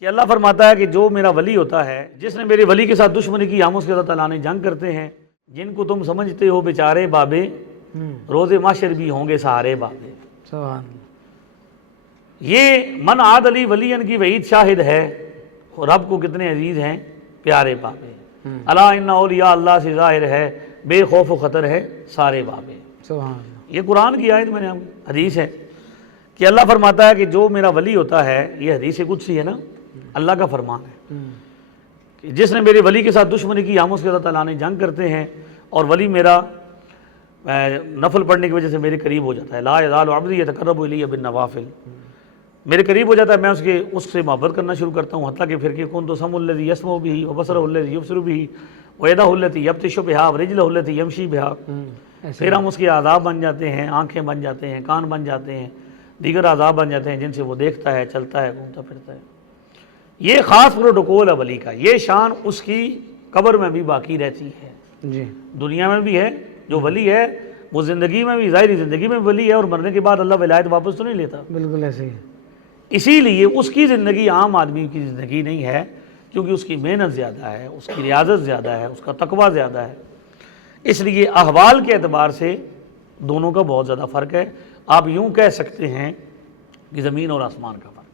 کہ اللہ فرماتا ہے کہ جو میرا ولی ہوتا ہے، جس نے میرے ولی کے ساتھ دشمنی کی، ہم اس کے ساتھ اعلان جنگ کرتے ہیں، جن کو تم سمجھتے ہو بیچارے بابے، روز محشر بھی ہوں گے سہارے بابے۔ سبحان اللہ۔ یہ من عاد علی ولی کی وعید شاہد ہے، رب کو کتنے عزیز ہیں پیارے بابے۔ الا ان اولیاء اللہ سے ظاہر ہے، بے خوف و خطر ہے سارے بابے۔ سبحان اللہ۔ یہ قرآن کی آیت میں نے حدیث ہے کہ اللہ فرماتا ہے کہ جو میرا ولی ہوتا ہے، یہ حدیث قدسی ہے نا، اللہ کا فرمان ہے کہ جس نے میرے ولی کے ساتھ دشمنی کی، ہم اس کے ساتھ اعلان جنگ کرتے ہیں، اور ولی میرا نفل پڑھنے کی وجہ سے میرے قریب ہو جاتا ہے۔ لا یزال عبدی یتقرب الی بالنوافل، میرے قریب ہو جاتا ہے، میں اس سے محبت کرنا شروع کرتا ہوں، حتیٰ کہ پھر کہ کنت سمع الذی یسمع بہ وبصرہ الذی یبصر بہ ویدہ التی یبطش بہا ورجلہ التی یمشی بہا، پھر ہم اس کے اعضاء بن جاتے ہیں، آنکھیں بن جاتے ہیں، کان بن جاتے ہیں، دیگر اعضاء بن جاتے ہیں جن سے وہ دیکھتا ہے، چلتا ہے، گھومتا پھرتا ہے۔ یہ خاص پروٹوکول ہے ولی کا، یہ شان اس کی قبر میں بھی باقی رہتی ہے، جی دنیا میں بھی ہے۔ جو ولی ہے وہ زندگی میں بھی، ظاہری زندگی میں بھی ولی ہے، اور مرنے کے بعد اللہ ولایت واپس تو نہیں لیتا۔ بالکل ایسے ہی۔ اسی لیے اس کی زندگی عام آدمی کی زندگی نہیں ہے، کیونکہ اس کی محنت زیادہ ہے، اس کی ریاضت زیادہ ہے، اس کا تقویٰ زیادہ ہے۔ اس لیے احوال کے اعتبار سے دونوں کا بہت زیادہ فرق ہے۔ آپ یوں کہہ سکتے ہیں کہ زمین اور آسمان کا فرق ہے۔